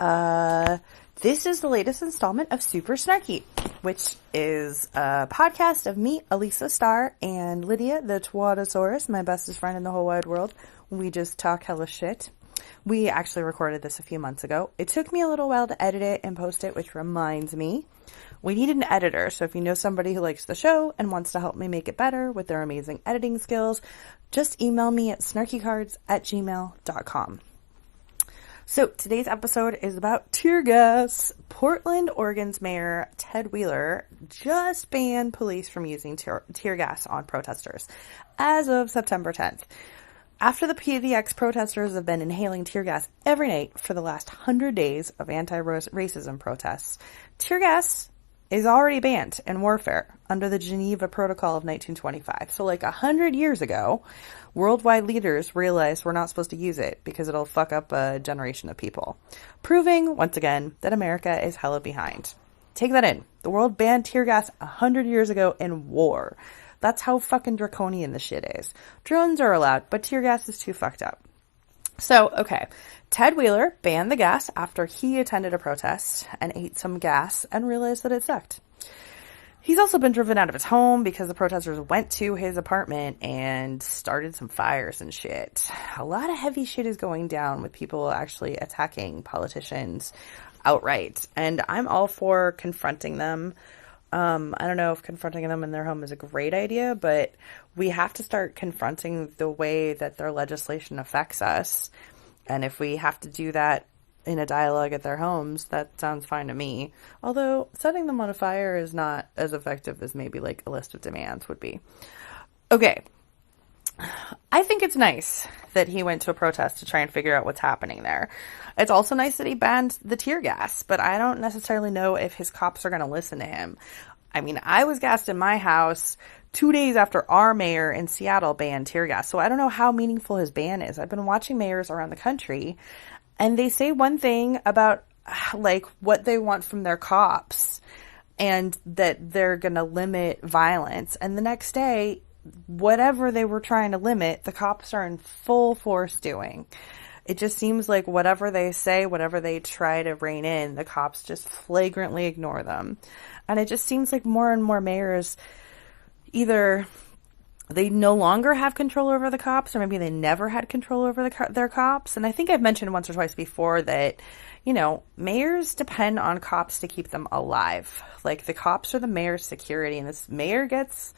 This is the latest installment of Super Snarky, which is a podcast of me, Alisa, Starr, and Lydia the TwataSaurus, my bestest friend in the whole wide world. We just talk hella shit. We actually recorded this a few months ago. It took me a little while to edit it and post it, which reminds me, we need an editor. So if you know somebody who likes the show and wants to help me make it better with their amazing editing skills, just email me at snarkycards@gmail.com. So today's episode is about tear gas. Portland, Oregon's Mayor Ted Wheeler just banned police from using tear gas on protesters as of September 10th. After the PDX protesters have been inhaling tear gas every night for the last 100 days of anti-racism protests, tear gas is already banned in warfare under the Geneva Protocol of 1925. So like 100 years ago, worldwide leaders realized we're not supposed to use it because it'll fuck up a generation of people. Proving, once again, that America is hella behind. Take that in. The world banned tear gas 100 years ago in war. That's how fucking draconian this shit is. Drones are allowed, but tear gas is too fucked up. So, okay. Ted Wheeler banned the gas after he attended a protest and ate some gas and realized that it sucked. He's also been driven out of his home because the protesters went to his apartment and started some fires and shit. A lot of heavy shit is going down with people actually attacking politicians outright. And I'm all for confronting them. I don't know if confronting them in their home is a great idea, but we have to start confronting the way that their legislation affects us. And if we have to do that in a dialogue at their homes, that sounds fine to me. Although setting them on a fire is not as effective as maybe like a list of demands would be. Okay. I think it's nice that he went to a protest to try and figure out what's happening there. It's also nice that he banned the tear gas, but I don't necessarily know if his cops are going to listen to him. I mean, I was gassed in my house 2 days after our mayor in Seattle banned tear gas, so I don't know how meaningful his ban is. I've been watching mayors around the country, and they say one thing about, like, what they want from their cops, and that they're going to limit violence, and the next day, whatever they were trying to limit, the cops are in full force doing. It just seems like whatever they say, whatever they try to rein in, the cops just flagrantly ignore them. And it just seems like more and more mayors, either they no longer have control over the cops, or maybe they never had control over their cops. And I think I've mentioned once or twice before that, you know, mayors depend on cops to keep them alive. Like, the cops are the mayor's security, and this mayor gets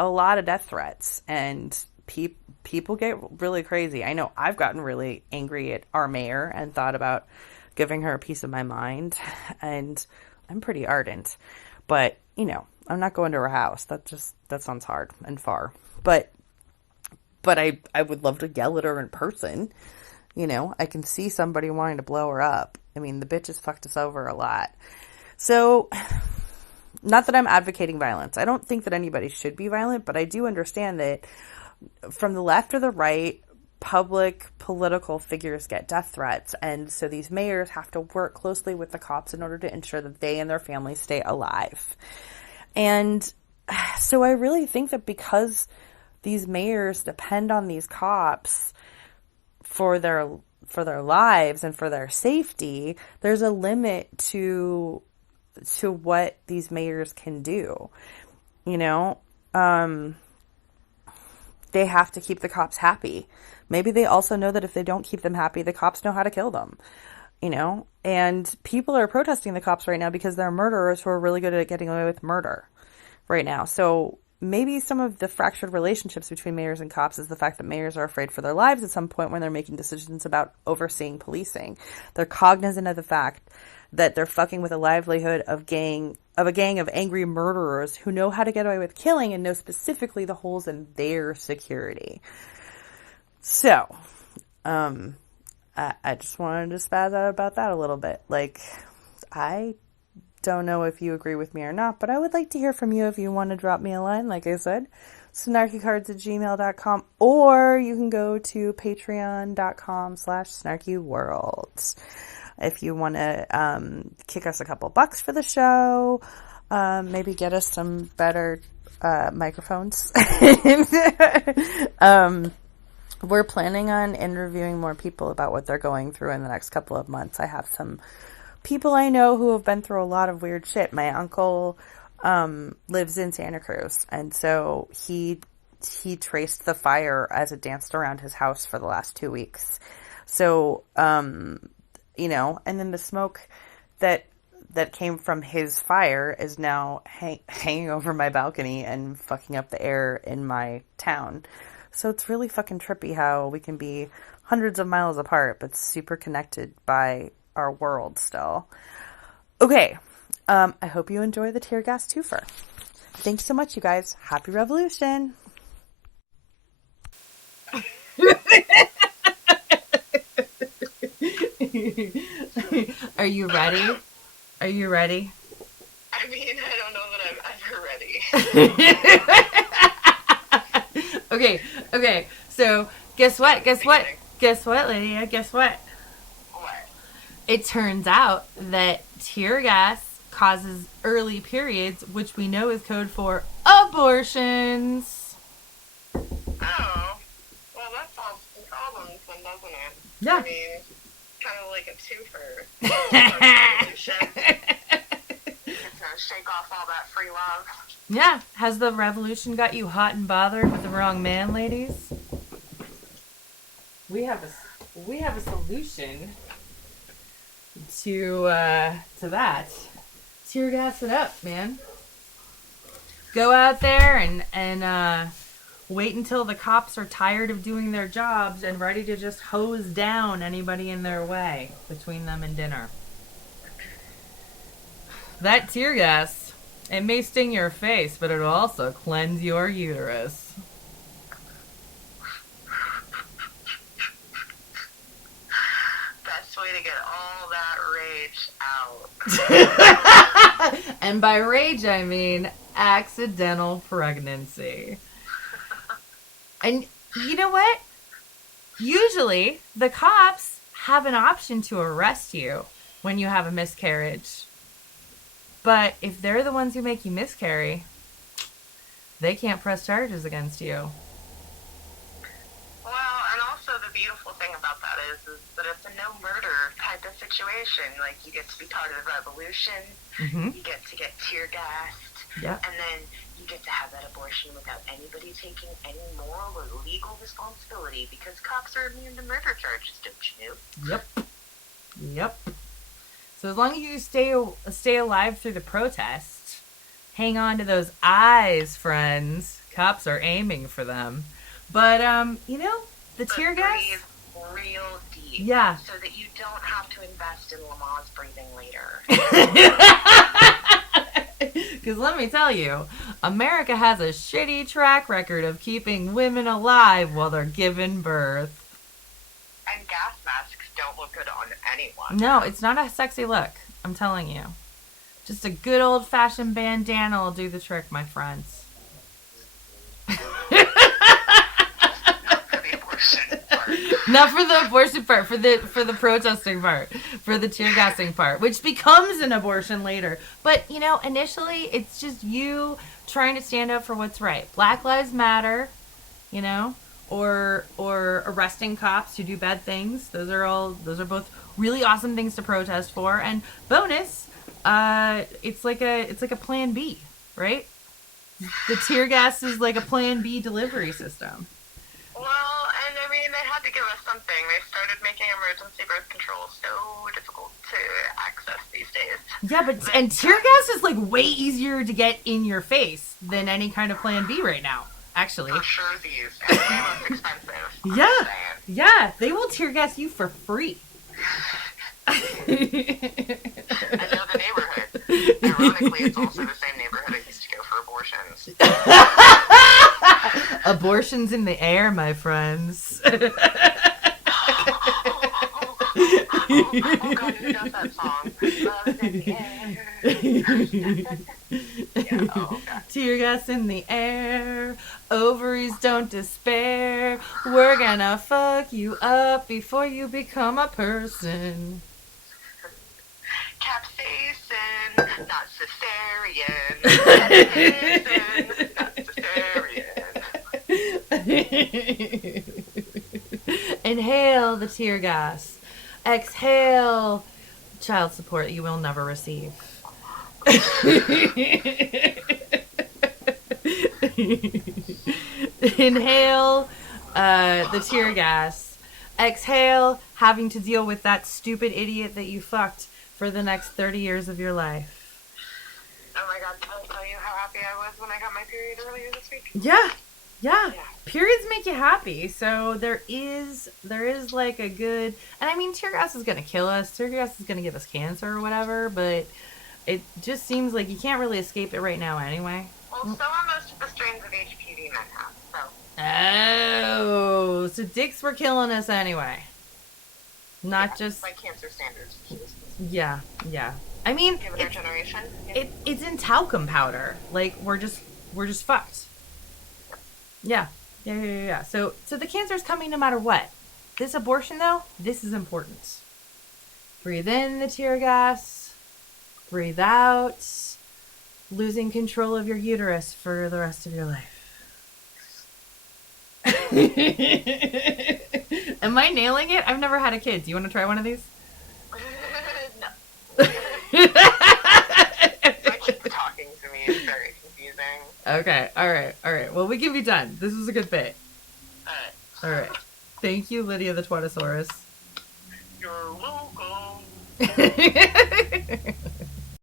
a lot of death threats, and people get really crazy. I know I've gotten really angry at our mayor and thought about giving her a piece of my mind, and I'm pretty ardent, but you know, I'm not going to her house. That sounds hard and far, but I would love to yell at her in person. You know, I can see somebody wanting to blow her up. I mean, the bitch has fucked us over a lot. So, not that I'm advocating violence. I don't think that anybody should be violent, but I do understand that from the left or the right, public political figures get death threats. And so these mayors have to work closely with the cops in order to ensure that they and their families stay alive. And so I really think that because these mayors depend on these cops for their lives and for their safety, there's a limit to what these mayors can do. You know, they have to keep the cops happy. Maybe they also know that if they don't keep them happy, the cops know how to kill them, you know, and people are protesting the cops right now because they're murderers who are really good at getting away with murder right now. So maybe some of the fractured relationships between mayors and cops is the fact that mayors are afraid for their lives at some point when they're making decisions about overseeing policing. They're cognizant of the fact that they're fucking with the livelihood of a gang of angry murderers who know how to get away with killing and know specifically the holes in their security. So, I just wanted to spaz out about that a little bit. Like, I don't know if you agree with me or not, but I would like to hear from you if you want to drop me a line, like I said, snarkycards@gmail.com, or you can go to patreon.com/snarkyworlds. If you want to kick us a couple bucks for the show, maybe get us some better microphones. we're planning on interviewing more people about what they're going through in the next couple of months. I have some people I know who have been through a lot of weird shit. My uncle lives in Santa Cruz, and so he traced the fire as it danced around his house for the last 2 weeks. So, you know, and then the smoke that came from his fire is now hanging over my balcony and fucking up the air in my town. So it's really fucking trippy how we can be hundreds of miles apart, but super connected by our world still. Okay. I hope you enjoy the Teargas Twofer. Thanks so much, you guys. Happy Revolution. Are you ready? Are you ready? I mean, I don't know that I'm ever ready. Okay. So, guess what, Lydia? Guess what? What? It turns out that tear gas causes early periods, which we know is code for abortions. Oh. Well, that solves some problems then, doesn't it? Yeah. I mean, kind of like a twofer. To shake off all that free love. Yeah. Has the revolution got you hot and bothered with the wrong man, ladies? We have a solution to that. Tear gas it up, man. Go out there and wait until the cops are tired of doing their jobs and ready to just hose down anybody in their way between them and dinner. That tear gas, it may sting your face, but it'll also cleanse your uterus. Best way to get all that rage out. And by rage, I mean accidental pregnancy. And you know what? Usually, the cops have an option to arrest you when you have a miscarriage. But if they're the ones who make you miscarry, they can't press charges against you. Well, and also the beautiful thing about that is that it's a no murder type of situation. Like, you get to be part of the revolution, you get to get tear gassed, and then you get to have that abortion without anybody taking any moral or legal responsibility because cops are immune to murder charges, don't you know? Yep. So as long as you stay alive through the protest, hang on to those eyes, friends. Cops are aiming for them. But, you know, the tear gas... Breathe real deep. Yeah. So that you don't have to invest in Lamaze breathing later. Because let me tell you, America has a shitty track record of keeping women alive while they're giving birth. And gas masks don't look good on anyone. No, it's not a sexy look. I'm telling you. Just a good old-fashioned bandana will do the trick, my friends. Not for the abortion part, for the protesting part, for the tear gassing part, which becomes an abortion later. But, you know, initially, it's just you trying to stand up for what's right. Black Lives Matter, you know, or arresting cops who do bad things. Those are both really awesome things to protest for. And bonus, it's like a plan B, right? The tear gas is like a plan B delivery system. Well, and I mean, they had to give us something. They started making emergency birth control so difficult to access these days. Yeah, and tear gas is like way easier to get in your face than any kind of plan B right now, actually. For sure these. And way less expensive. Yeah, they will tear gas you for free. I know the neighborhood. Ironically, it's also the same neighborhood I used to go for abortions. Abortions in the air, my friends. Oh God, who does that song? Love is in the air. Tear gas in the air. Ovaries don't despair. We're gonna fuck you up before you become a person. Capsaicin, not cesarean. Capsaicin, not cesarean. Inhale the tear gas. Exhale child support you will never receive. Inhale the tear gas. Exhale having to deal with that stupid idiot that you fucked for the next 30 years of your life. Oh my god, I'll tell you how happy I was when I got my period earlier this week. Yeah. Periods make you happy. So there is like a good, and I mean, tear gas is going to kill us. Tear gas is going to give us cancer or whatever, but it just seems like you can't really escape it right now anyway. Well, so are most of the strains of HPV men have, so. Oh, so dicks were killing us anyway. Not just by cancer standards. Yeah. I mean, Given our generation. It's in talcum powder. Like we're just fucked. Yeah. So the cancer's coming no matter what. This abortion though, this is important. Breathe in the tear gas. Breathe out. Losing control of your uterus for the rest of your life. Am I nailing it? I've never had a kid. Do you want to try one of these? No. They keep talking to me. It's very confusing. Okay. All right. Well, we can be done. This was a good bit. All right. Thank you, Lydia the TwataSaurus. You're welcome.